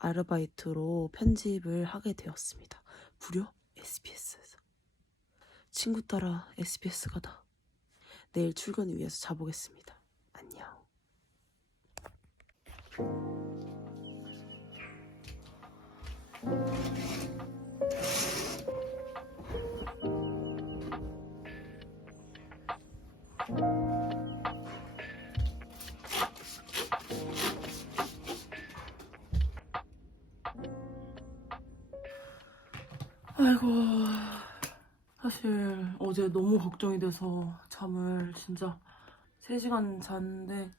아르바이트로 편집을 하게 되었습니다. 무려 SBS에서. 친구 따라 SBS 가다. 내일 출근을 위해서 자보겠습니다. 안녕. 아이고 사실 어제 너무 걱정이 돼서 잠을 진짜 3시간 잤는데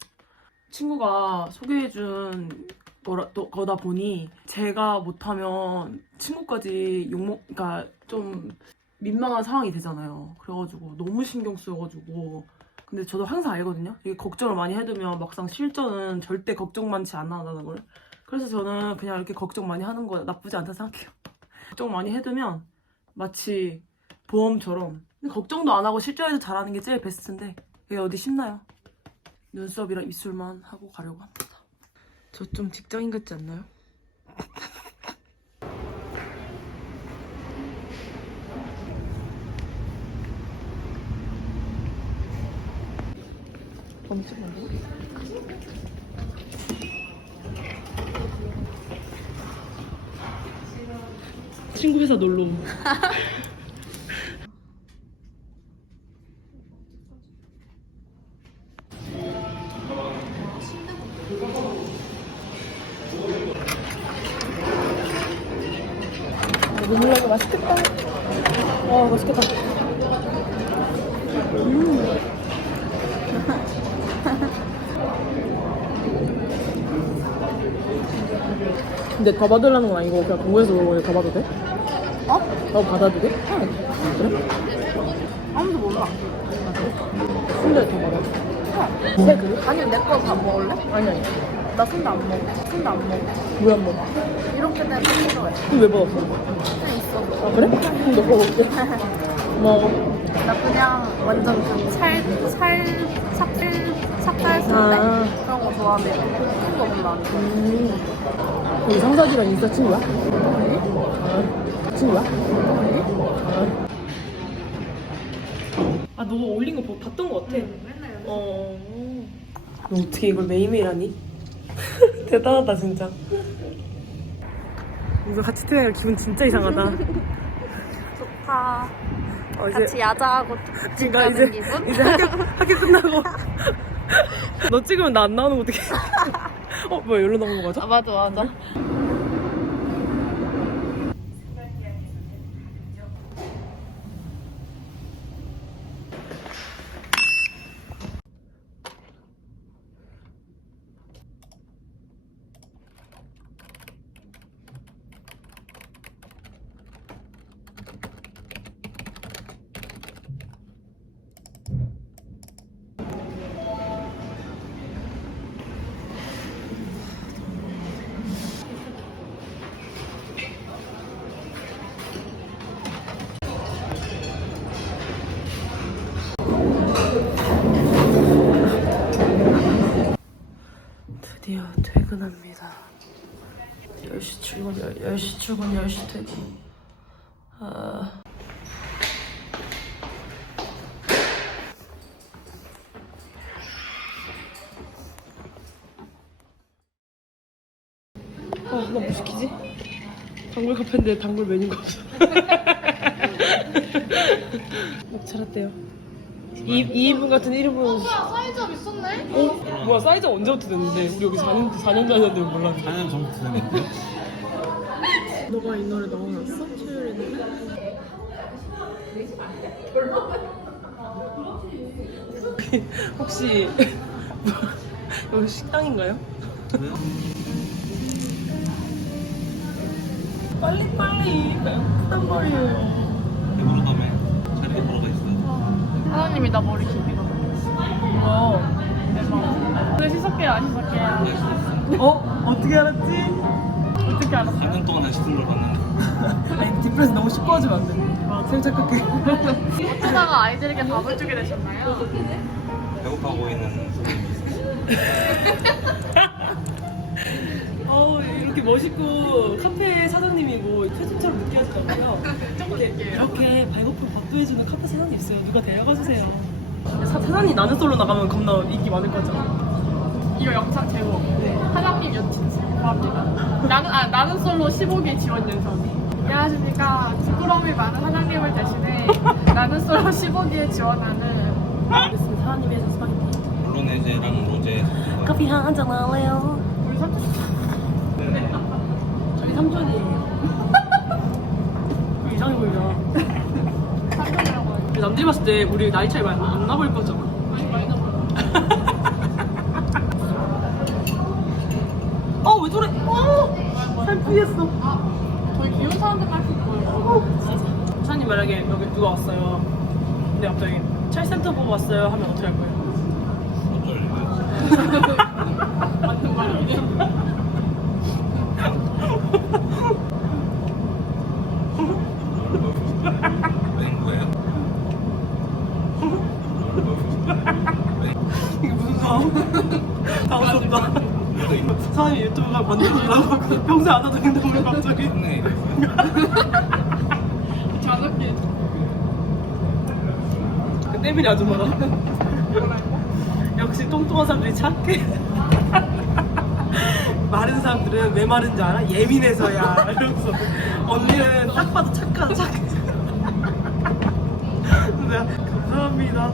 친구가 소개해준 거라, 또, 거다 보니 제가 못하면 친구까지 욕먹 그러니까 좀 민망한 상황이 되잖아요. 그래가지고 너무 신경 쓰여가지고. 근데 저도 항상 알거든요. 이게 걱정을 많이 해두면 막상 실전은 절대 걱정 많지 않아하는 걸 그래서 저는 그냥 이렇게 걱정 많이 하는 거 나쁘지 않다 생각해요 걱정 많이 해두면 마치 보험처럼 걱정도 안 하고 실전에서 잘하는 게 제일 베스트인데 그게 어디 쉽나요? 눈썹이랑 입술만 하고 가려고 합니다. 저 좀 직장인 같지 않나요? 잠시만요. 친구 회사 놀러 옴. 눈물 나게 맛있겠다. 와, 맛있겠다. 근데 더 받으려는 건 아니고 그냥 공부해서 그런 거니 더 받아도 돼? 어? 더 받아도 돼? 그래? 아무도 몰라. 근데 더 받아도 돼? 세 그릇? 아니 내거밥 먹을래? 아니 아니 나 순대 안 먹어. 순대 안 먹어. 왜 안 먹어? 이렇게 되면 싫어해. 왜 받았어? 그냥 있어. 아 그래? 그럼 너 먹을게 고마워 나 그냥 완전 그살 살, 삭살, 삭살 순대 아. 그런 거 좋아하는데 볶은 거 별로 안 좋아해. 음. 우리 상사지랑 인스타 친구야? 아, 친구야? 아, 너가 올린 거 보- 봤던 거 같아. 맨날 어. 너 어떻게 이걸 매일매일 하니? 대단하다, 진짜. 이거 같이 태어날 기분 진짜 이상하다. 좋다. 어, 이제, 같이 야자하고 집 그러니까 가는 이제, 기분? 이제 학교, 학교 끝나고. 너 찍으면 나 안 나오는 거 어떡해. 어, 뭐야, 여기로 맞아? 아 맞아 맞아. 드디어 퇴근합니다. 10시 출근, 10, 시 출근, 10시 퇴근. 아... 아, 나뭐 시키지? 단골 카페인데 단골 메뉴가 없어. 목차렸대요. 이, 2인분 같은 1인분. 사이즈업 있었네? 어? 뭐야 사이즈 언제부터 됐는데 우리 여기 4년, 4년 다녔는데 몰랐는데 4년 전부터 됐는데 너가 이 노래 넣어놨어? 최유리 노래? 혹시 여기 식당인가요? 빨리 빨리 크단 말이에 하나님이 나 머리 길이가 와 대박. 그래 시석해 안 시석해? 어? 어떻게 알았지? 어떻게 알았어? 4년 동안 다시 들러봤는데 아니 뒷부에서 너무 시끄러워지면 안돼 생착할게 어쩌다가 아이들에게 밥을 주게 되셨나요? 배고파 보이는 있었 어 어우 이렇게 이렇게 멋있고 카페 사장님이고 최준처럼 느끼하시더라고요. 이렇게, 이렇게 발고픈 밥도 해주는 카페 사장님 있어요. 누가 데려가 주세요. 사, 사장님 나는 솔로 나가면 겁나 인기 많을 거죠. 이거 영상 제목. 사장님 여친 구합니다. 나는 아 나는 솔로 15기 지원 연설. 안녕하십니까. 부끄러움이 많은 사장님을 대신해 나는 솔로 15기에 지원하는 알겠습니다. 사장님이 해준 스파게티. 블루네제랑 로제. 커피 한 잔 할래요? 우리 삼촌 저희 삼촌이에요. 이상해 보이죠? 삼촌이라고 하지. 남들이 봤을 때 우리 나이 차이 많이 안 나 보일 거잖아. 많이 많이 넘어. 어, 왜 저래? 어! 살 피했어. 저희 귀여운 사람들만 할 거예요. 사장님 만약에 여기 누가 왔어요. 근데 갑자기 찰센터 보고 왔어요 하면 어떻게 할 거예요? 맞는 말이네. 맹구예요? 이게 무슨 상황? 당황스럽다. 사장님 유튜브가 만들어주려고 평소에 안 하던 행동을 갑자기? 네. 저녁에 그 때밀이 아줌마가 역시 똥똥한 사람들이 착해. 마른 사람들은 왜 마른지 알아? 예민해서야. 이러면서 언니는 딱 봐도 착하다 착해. 내가 감사합니다.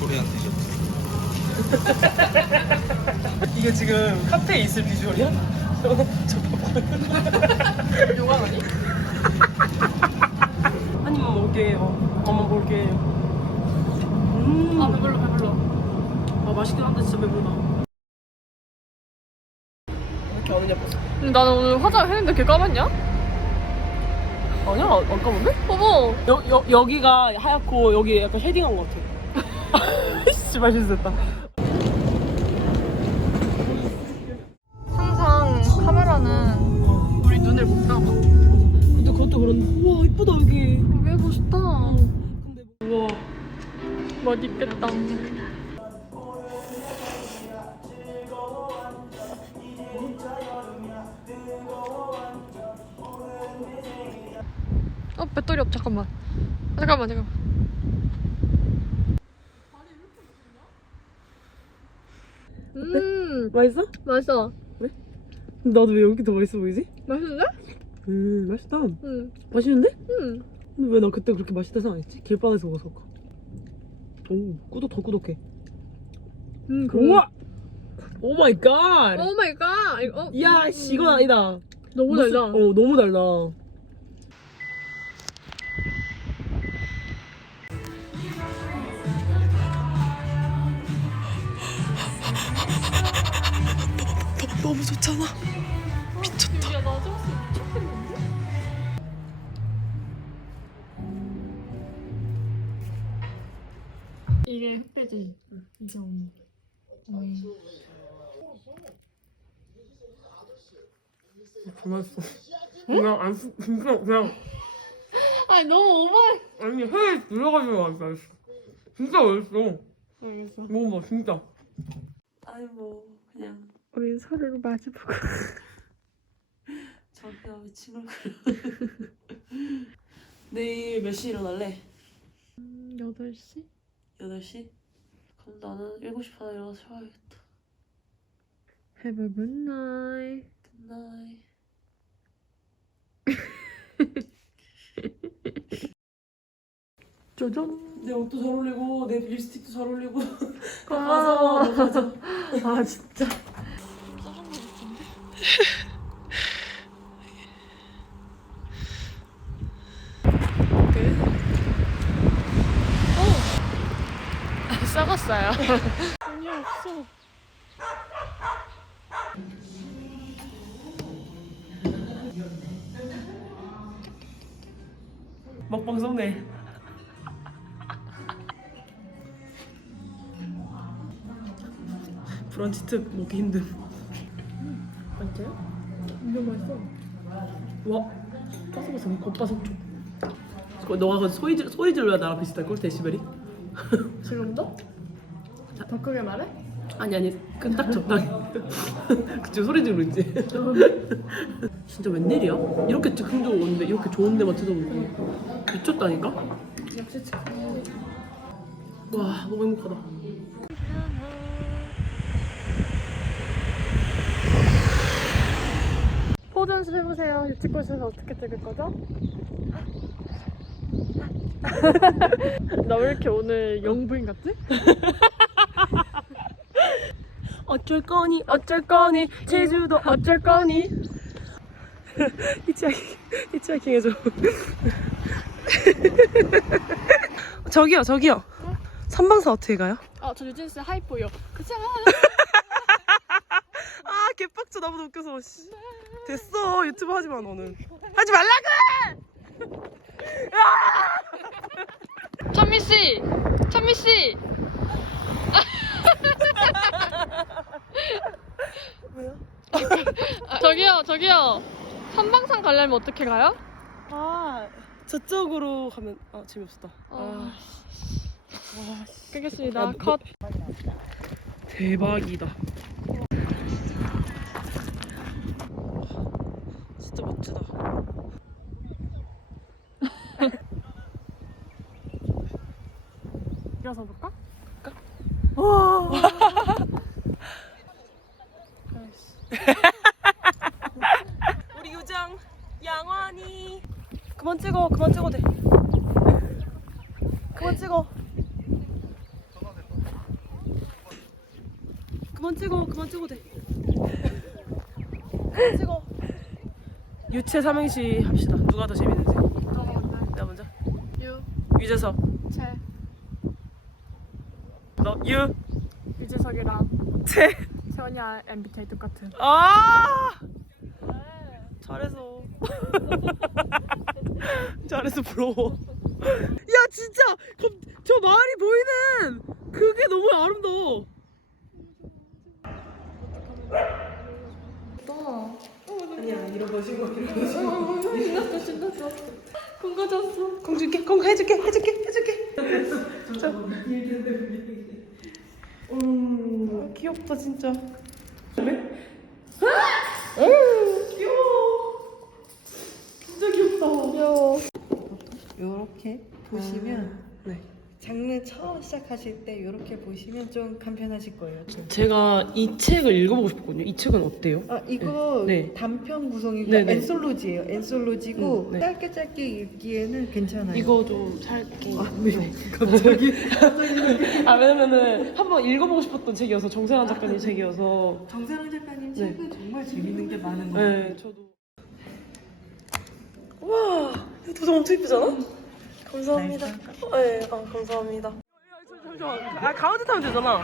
코리안 티셔츠. 이게 지금 카페에 있을 비주얼이야? 저거 저 봐봐 요강 아니? 한 입만 먹을게 어, 엄마 먹을게 음, 아 배불러 배불러. 아 맛있긴 한데 진짜 배부르다 이렇게 어느냐 보자 근데 나는 오늘 화장 했는데 걔 까맣냐? 아니야 안 까만데? 어머. 여, 여, 여기가 하얗고 여기 약간 쉐딩한 것 같아 씨발 실수했다 멋있다. 우와 멋 있겠다. 어 배터리 없 잠깐만. 아, 잠깐만 잠깐만. 음 맛있어? 맛있어. 나도 왜 여기 더 맛있어 보이지? 맛있는데? 음 맛있다 응. 맛있는데? 응. 근데 왜나 그때 그렇게 맛있다 생각했지? 길바닥에서 먹어서? 오 꾸덕 더 꾸덕해 음 우와 오 마이 갓 오 마이 갓. 어? 이야 씨 이건 아니다 너무 무슨- 달다. 어 너무 달다 너무 좋잖아 이게 흑돼지. 음. 음. 맛있어 그냥 안 쓰- 진짜 그냥 아니 너무 오버해. 아니 회에 들어가지고 맛있어 진짜 맛있어 알겠어. 먹어봐 진짜 아니 뭐 그냥 우리 서로를 마주보고. 저기야 왜 칭얼거려 내일 몇 시에 일어날래? 8시? 8시? 그럼 나는 7시 반에 일어나서 샤워해야겠다 Have a good night. 굿나잇 짜잔. 내 옷도 잘 어울리고 내 립스틱도 잘 어울리고 고마워. 맞아 맞아 아 진짜. 썩었어요. 돈이 없어. 먹방 썸네 브런치 특 먹기 힘듦 진짜요? 이거 맛있어. 와 바삭바삭 겉바삭촉 그거 너가 그 소리, 질- 소리 질러야 나랑 비슷할 걸 데시벨이? 지금도? 더 크게 말해? 아니 아니 끈딱 적당히 그치 소리 지르고 있지 진짜 웬일이야? 이렇게 즉흥적으로 오는데 이렇게 좋은 데만 찾아오고 미쳤다니까? 역시 와 너무 행복하다 포즈 연습 해보세요. 유치꽃에서 어떻게 찍을 거죠? 나 왜 이렇게 오늘 영부인 같지? 어쩔 거니 어쩔 거니? 제주도 어쩔 거니? 히치하이킹 히치하이킹 해줘. 저기요 저기요. 삼방사 어떻게 가요? 아, 저 유진스 하이포요. 그치? 아 개빡쳐. 나보다 웃겨서. 씨. 됐어. 유튜브 하지 마 너는. 하지 말라고! 천미 씨, 천미 씨. 뭐야? 아, 저기요, 저기요. 선방산 가려면 어떻게 가요? 아 저쪽으로 가면 아 재미없었다 아, 아 끄겠습니다. 야, 너- 컷. 대박이다 진짜 멋지다 일어서 볼까? 와 우리 요정 양환이 그만 찍어 그만 찍어도 돼 그만 찍어 그만 찍어 그만 찍어도 돼 그만 찍어 유체 삼행시 합시다. 누가 더 재밌는지. 먼저. 내가 먼저. 유, 유재석. 채, 너 유. 유재석이랑 채. 세원이와 MBTI 똑같은. 아! 잘해서. 잘해서 부러워. 야 진짜! 검- 저 마을이 보이는! 그게 너무 아름다워 아니야 이런 거 신고 이런 거 신고 신났어, 신났어. 공거 줬어. 공 줄게 공 해줄게 해줄게 해줄게. 진짜 음. 귀엽다 진짜. 귀여워. 진짜 귀엽다. 귀여워. 요렇게 보시면 네. 장르 처음 시작하실 때 요렇게 보시면 좀 간편하실 거예요. 좀. 제가 이 책을 읽어보고 싶거든요 이 책은 어때요? 아 이거 네. 단편 구성이고 네, 네. 엔솔로지예요. 엔솔로지고 음, 네. 짧게 짧게 읽기에는 괜찮아요. 이거 좀 살게 아, 네. 갑자기 아 왜냐면은 한번 읽어보고 싶었던 책이어서 정세환 작가님 책이어서 정세랑 작가님 네. 책은 정말 재밌는 게 많은 거예요. 네 저도 와 도장 엄청 이쁘잖아? 감사합니다 네 아, 감사합니다 잠시만 아 가운데 타면 되잖아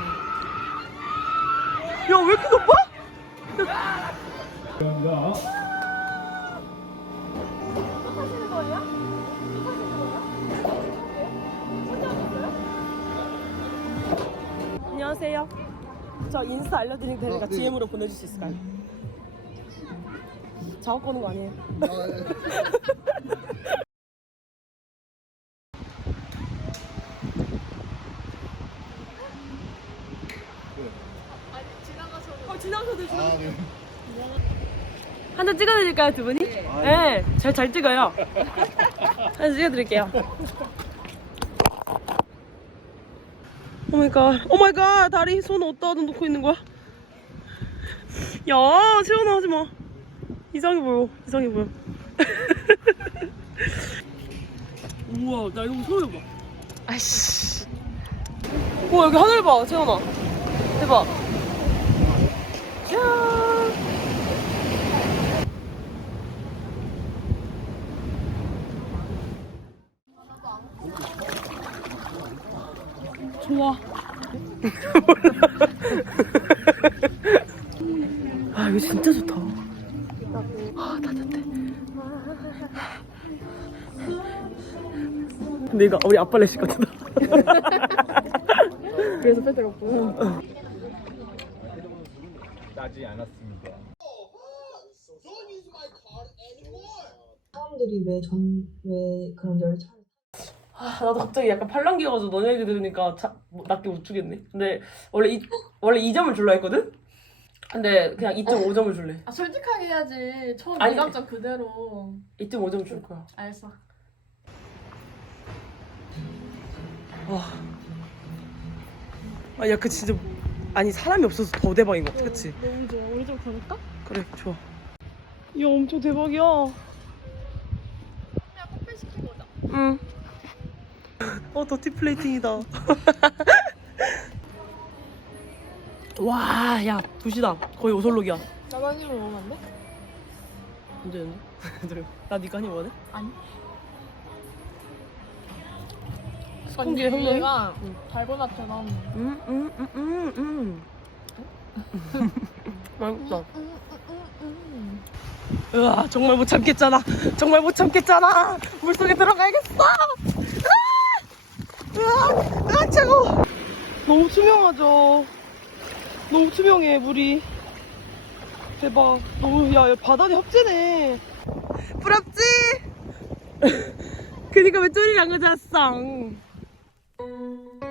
야 왜 이렇게 높아? 안녕하세요. 저 인스타 알려드릴 테니까 DM으로 보내줄 수 있을까요? 작업 거는 거 아니에요? 지나가셔도 돼요. 한잔 찍어드릴까요, 두 분이? 네. 잘, 잘 찍어요. 한 잔 찍어드릴게요. 오 마이 갓. 오 마이 갓. 다리 손 어디다 놓고 있는 거야? 야, 채원아 하지 마. 이상해 보여. 이상해 보여. 우와, 나 이거 처음 해봐. 아이씨. 우와, 여기 하늘 봐, 채원아. 대박. 야. 좋아. 아 이거 진짜 좋다. 아 따뜻해. 근데 이거 우리 아빠 레시 같다. 그래서 없구나. 따지 않았습니다. 사람들이 왜 전 왜 그런 열차 아, 나도 갑자기 약간 팔랑귀여가지고 너네 얘기 들으니까 자, 뭐, 낮게 못 주겠네. 근데 원래 이, 원래 2점을 줄라 했거든? 근데 그냥 2.5점을 줄래. 아 솔직하게 해야지. 처음 아니. 네 감정 그대로. 2.5점 줄 거야. 알겠어. 와. 아, 야, 그 진짜. 아니, 사람이 없어서 더 대박인 것 같아, 그치? 너무 좋아. 우리 좀 가볼까? 그래, 좋아. 야, 엄청 대박이야. 그냥 커피 시키고 오자. 응. 어, 더티 플레이팅이다. 와, 야, 도시다. 거의 오설록이야. 나도 한 입을 먹으면 안 돼? 언제 언제? 나 니가 한입 원해? 아니. 스펀지 언니 향나요? 얘가 달고나처럼 음, 음, 음, 음, 음. 맛있다. 으아, 정말 못 참겠잖아. 정말 못 참겠잖아. 물속에 들어가야겠어. 으아! 으아, 으아, 차고. 너무 투명하죠. 너무 투명해 물이. 대박. 너무 야, 야 바다니 흡지네. 부럽지? 그니까 왜안 가져 Música